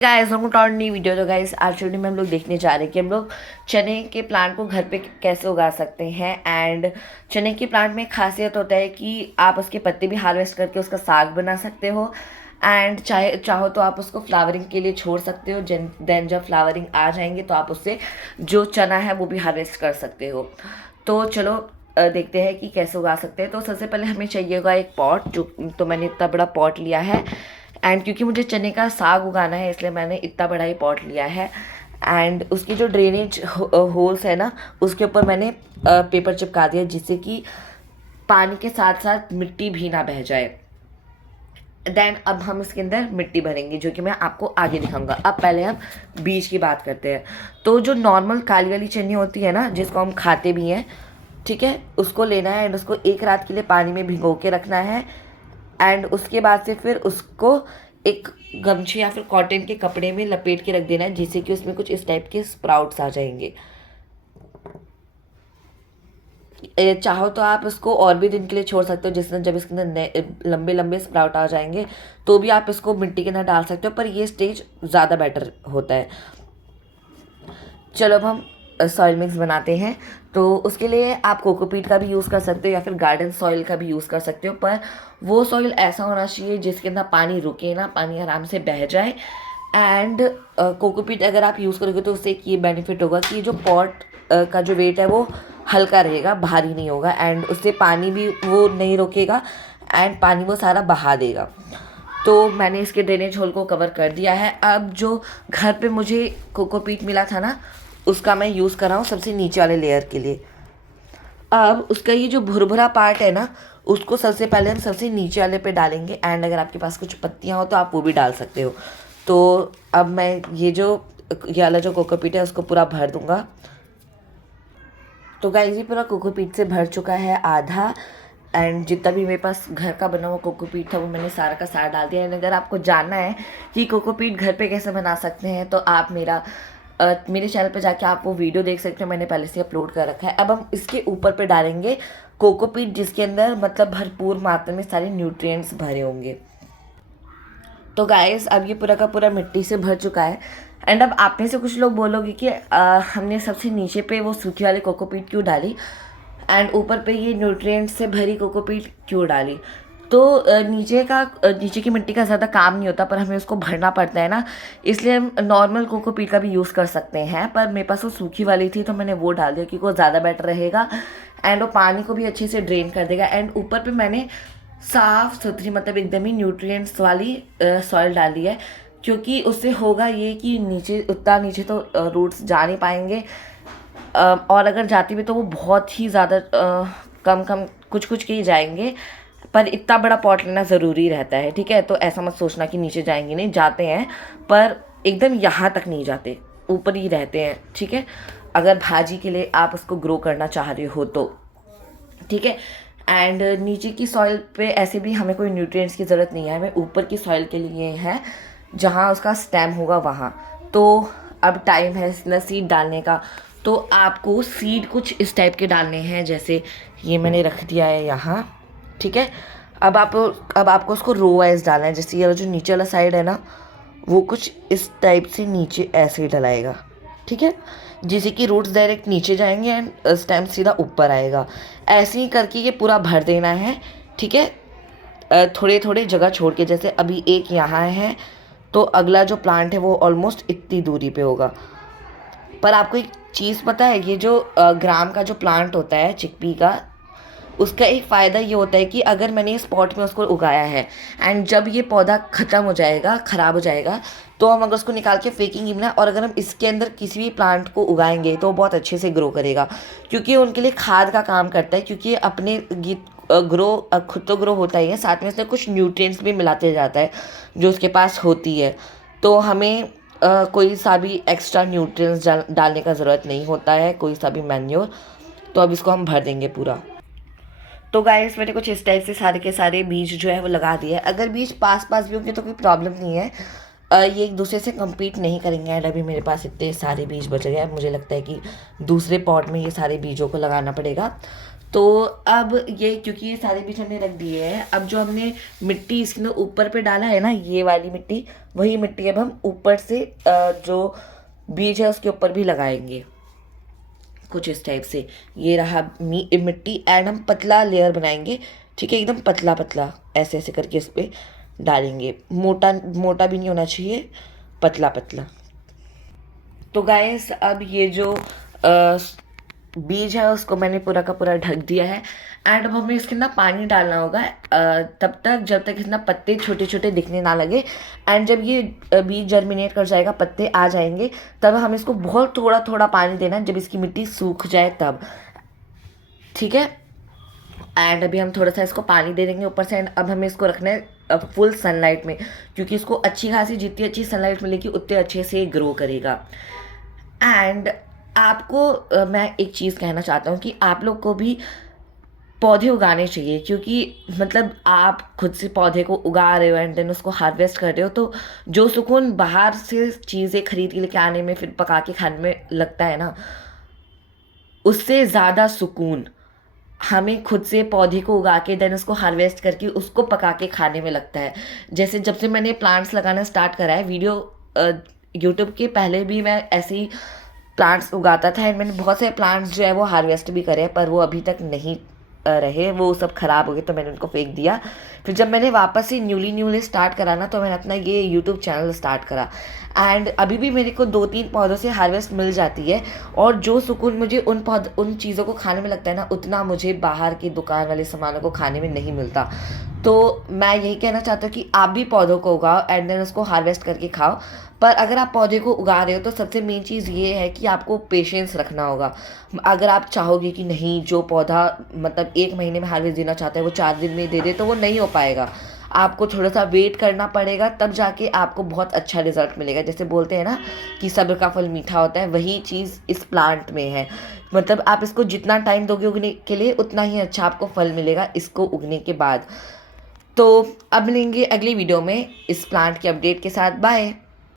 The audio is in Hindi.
Guys welcome to our new video. तो गाइस आज वीडियो में हम लोग देखने जा रहे हैं कि हम लोग चने के प्लांट को घर पे कैसे उगा सकते हैं। एंड चने के प्लांट में खासियत होता है कि आप उसके पत्ते भी हार्वेस्ट करके उसका साग बना सकते हो। एंड चाहो तो आप उसको फ्लावरिंग के लिए छोड़ सकते हो। देन जब फ्लावरिंग आ जाएंगे तो आप उससे जो चना है वो भी हार्वेस्ट कर सकते हो। तो चलो देखते हैं कि कैसे उगा सकते हैं। तो सबसे पहले हमें चाहिए होगा एक पॉट, जो तो मैंने इतना बड़ा पॉट लिया है। एंड क्योंकि मुझे चने का साग उगाना है इसलिए मैंने इतना बड़ा ही पॉट लिया है। एंड उसकी जो ड्रेनेज होल्स है ना, उसके ऊपर मैंने पेपर चिपका दिया जिससे कि पानी के साथ साथ मिट्टी भी ना बह जाए। देन अब हम इसके अंदर मिट्टी भरेंगे, जो कि मैं आपको आगे दिखाऊंगा। अब पहले हम बीज की बात करते हैं। तो जो नॉर्मल काली वाली चनी होती है ना, जिसको हम खाते भी हैं, ठीक है, उसको लेना है एंड उसको एक रात के लिए पानी में भिगो के रखना है। एंड उसके बाद से फिर उसको एक गमछे या फिर कॉटन के कपड़े में लपेट के रख देना है, जिससे कि उसमें कुछ इस टाइप के स्प्राउट्स आ जाएंगे। चाहो तो आप इसको और भी दिन के लिए छोड़ सकते हो, जिसमें जब इसके अंदर लंबे लंबे स्प्राउट आ जाएंगे तो भी आप इसको मिट्टी के अंदर डाल सकते हो, पर ये स्टेज ज़्यादा बेटर होता है। चलो अब हम सॉइल मिक्स बनाते हैं। तो उसके लिए आप कोकोपीट का भी यूज़ कर सकते हो या फिर गार्डन सॉइल का भी यूज़ कर सकते हो, पर वो सॉइल ऐसा होना चाहिए जिसके अंदर पानी रुके ना, पानी आराम से बह जाए। एंड कोकोपीट अगर आप यूज़ करोगे तो उससे एक ये बेनिफिट होगा कि जो पॉट का जो वेट है वो हल्का रहेगा, भारी नहीं होगा। एंड उससे पानी भी वो नहीं रोकेगा एंड पानी वो सारा बहा देगा। तो मैंने इसके ड्रेनेज होल को कवर कर दिया है। अब जो घर पे मुझे कोकोपीट मिला था ना, उसका मैं यूज़ कर रहा हूँ सबसे नीचे वाले लेयर के लिए। अब उसका ये जो भुरभुरा पार्ट है ना, उसको सबसे पहले हम सबसे नीचे वाले पे डालेंगे। एंड अगर आपके पास कुछ पत्तियाँ हो तो आप वो भी डाल सकते हो। तो अब मैं ये वाला जो कोकोपीट है उसको पूरा भर दूंगा। तो गाइस ये पूरा कोकोपीट से भर चुका है आधा। एंड जितना भी मेरे पास घर का बना हुआ कोकोपीट था वो मैंने सारा का सारा डाल दिया। एंड अगर आपको जानना है कि कोकोपीट घर पे कैसे बना सकते हैं तो आप मेरे चैनल पे जाके आप वो वीडियो देख सकते हो, मैंने पहले से अपलोड कर रखा है। अब हम इसके ऊपर पे डालेंगे कोकोपीट, जिसके अंदर मतलब भरपूर मात्रा में सारे न्यूट्रिएंट्स भरे होंगे। तो गाइस अब ये पूरा का पूरा मिट्टी से भर चुका है। एंड अब आप में से कुछ लोग बोलोगे कि हमने सबसे नीचे पे वो सूखी वाली कोकोपीट क्यों डाली एंड ऊपर पे ये न्यूट्रिएंट्स से भरी कोकोपीट क्यों डाली। तो नीचे की मिट्टी का ज़्यादा काम नहीं होता, पर हमें उसको भरना पड़ता है ना, इसलिए हम नॉर्मल कोकोपीट का भी यूज़ कर सकते हैं। पर मेरे पास वो सूखी वाली थी तो मैंने वो डाल दिया क्योंकि वो ज़्यादा बेटर रहेगा एंड वो पानी को भी अच्छे से ड्रेन कर देगा। एंड ऊपर पे मैंने साफ़ सुथरी मतलब एकदम ही न्यूट्रिएंट्स वाली सॉइल डाली है, क्योंकि उससे होगा ये कि उतना नीचे तो रूट्स जा नहीं पाएंगे। और अगर जाती भी तो वो बहुत ही ज़्यादा कम कम कुछ कुछ के ही जाएंगे। पर इतना बड़ा पॉट लेना ज़रूरी रहता है, ठीक है। तो ऐसा मत सोचना कि नीचे जाएंगे, नहीं जाते हैं, पर एकदम यहाँ तक नहीं जाते, ऊपर ही रहते हैं, ठीक है। अगर भाजी के लिए आप उसको ग्रो करना चाह रहे हो तो ठीक है। एंड नीचे की सॉइल पे ऐसे भी हमें कोई न्यूट्रिएंट्स की ज़रूरत नहीं है, हमें ऊपर की सॉइल के लिए है जहाँ उसका स्टेम होगा वहाँ। तो अब टाइम है इसमें सीड डालने का। तो आपको सीड कुछ इस टाइप के डालने हैं, जैसे ये मैंने रख दिया है यहाँ, ठीक है। अब आपको उसको रो वाइज डालना है। जैसे ये जो नीचे वाला साइड है ना, वो कुछ इस टाइप से नीचे ऐसे ही डलाएगा, ठीक है, जिससे कि रूट्स डायरेक्ट नीचे जाएंगे एंड स्टेम सीधा ऊपर आएगा। ऐसे ही करके ये पूरा भर देना है, ठीक है। थोड़े थोड़े जगह छोड़ के, जैसे अभी एक यहाँ है तो अगला जो प्लांट है वो ऑलमोस्ट इतनी दूरी पे होगा। पर आपको एक चीज़ पता है, ये जो ग्राम का जो प्लांट होता है चिकपी का, उसका एक फ़ायदा ये होता है कि अगर मैंने इस पॉट में उसको उगाया है एंड जब ये पौधा ख़त्म हो जाएगा, ख़राब हो जाएगा, तो हम अगर उसको निकाल के फेंकेंगे ना, और अगर हम इसके अंदर किसी भी प्लांट को उगाएंगे तो बहुत अच्छे से ग्रो करेगा, क्योंकि उनके लिए खाद का काम करता है। क्योंकि अपने खुद तो ग्रो होता ही है, साथ में उसमें कुछ न्यूट्रिएंट्स भी मिलाते जाता है जो उसके पास होती है। तो हमें कोई सा भी एक्स्ट्रा न्यूट्रिएंट्स डालने का ज़रूरत नहीं होता है, कोई सा भी मैन्योर। तो अब इसको हम भर देंगे पूरा। तो गाइस मैंने कुछ इस टाइप से सारे के सारे बीज जो है वो लगा दिए हैं। अगर बीज पास पास भी होंगे तो कोई प्रॉब्लम नहीं है, ये एक दूसरे से compete नहीं करेंगे। एंड अभी मेरे पास इतने सारे बीज बच गए हैं, मुझे लगता है कि दूसरे पॉट में ये सारे बीजों को लगाना पड़ेगा। तो अब ये क्योंकि ये सारे बीज हमने रख दिए हैं, अब जो हमने मिट्टी इसके ऊपर पे डाला है ना, ये वाली मिट्टी, वही मिट्टी अब हम ऊपर से जो बीज है उसके ऊपर भी लगाएंगे कुछ इस टाइप से। ये रहा मिट्टी, एंड हम पतला लेयर बनाएंगे, ठीक है, एकदम पतला पतला ऐसे ऐसे करके इस पर डालेंगे। मोटा मोटा भी नहीं होना चाहिए, पतला पतला। तो गाइस अब ये जो बीज है उसको मैंने पूरा का पूरा ढक दिया है, एंड अब हमें इसके अंदर पानी डालना होगा तब तक जब तक इसमें पत्ते छोटे छोटे दिखने ना लगे। एंड जब ये बीज जर्मिनेट कर जाएगा, पत्ते आ जाएंगे, तब हम इसको बहुत थोड़ा थोड़ा पानी देना है, जब इसकी मिट्टी सूख जाए तब, ठीक है। एंड अभी हम थोड़ा सा इसको पानी दे देंगे ऊपर से। एंड अब हमें इसको रखना है फुल सनलाइट में, क्योंकि इसको अच्छी खासी जितनी अच्छी सनलाइट मिलेगी उतने अच्छे से ग्रो करेगा। एंड आपको मैं एक चीज़ कहना चाहता हूँ कि आप लोग को भी पौधे उगाने चाहिए, क्योंकि मतलब आप खुद से पौधे को उगा रहे हो एंड देन उसको हार्वेस्ट कर रहे हो, तो जो सुकून बाहर से चीज़ें खरीद के लेके आने में फिर पका के खाने में लगता है ना, उससे ज़्यादा सुकून हमें खुद से पौधे को उगा के देन उसको हार्वेस्ट करके उसको पका के खाने में लगता है। जैसे जब से मैंने प्लांट्स लगाना स्टार्ट करा है, वीडियो यूट्यूब के पहले भी मैं ऐसे ही प्लांट्स उगाता था, एंड मैंने बहुत सारे प्लांट्स जो है वो हार्वेस्ट भी करे हैं, पर वो अभी तक नहीं रहे, वो सब ख़राब हो गए तो मैंने उनको फेंक दिया। फिर जब मैंने वापस से न्यूली स्टार्ट करा ना, तो मैंने अपना ये यूट्यूब चैनल स्टार्ट करा, एंड अभी भी मेरे को 2-3 पौधों से हार्वेस्ट मिल जाती है, और जो सुकून मुझे उन चीज़ों को खाने में लगता है ना, उतना मुझे बाहर की दुकान वाले सामानों को खाने में नहीं मिलता। तो मैं यही कहना चाहता हूँ कि आप भी पौधों को उगाओ एंड देन उसको हार्वेस्ट करके खाओ। पर अगर आप पौधे को उगा रहे हो तो सबसे मेन चीज़ ये है कि आपको पेशेंस रखना होगा। अगर आप चाहोगे कि नहीं, जो पौधा मतलब 1 महीने में हार्वेस्ट देना चाहता है वो 4 दिन में दे दे, तो वो नहीं हो पाएगा। आपको थोड़ा सा वेट करना पड़ेगा, तब जाके आपको बहुत अच्छा रिजल्ट मिलेगा। जैसे बोलते हैं ना कि सब्र का फल मीठा होता है, वही चीज़ इस प्लांट में है। मतलब आप इसको जितना टाइम दोगे उगने के लिए, उतना ही अच्छा आपको फल मिलेगा इसको उगने के बाद। तो अब मिलेंगे अगली वीडियो में इस प्लांट के अपडेट के साथ। बाय।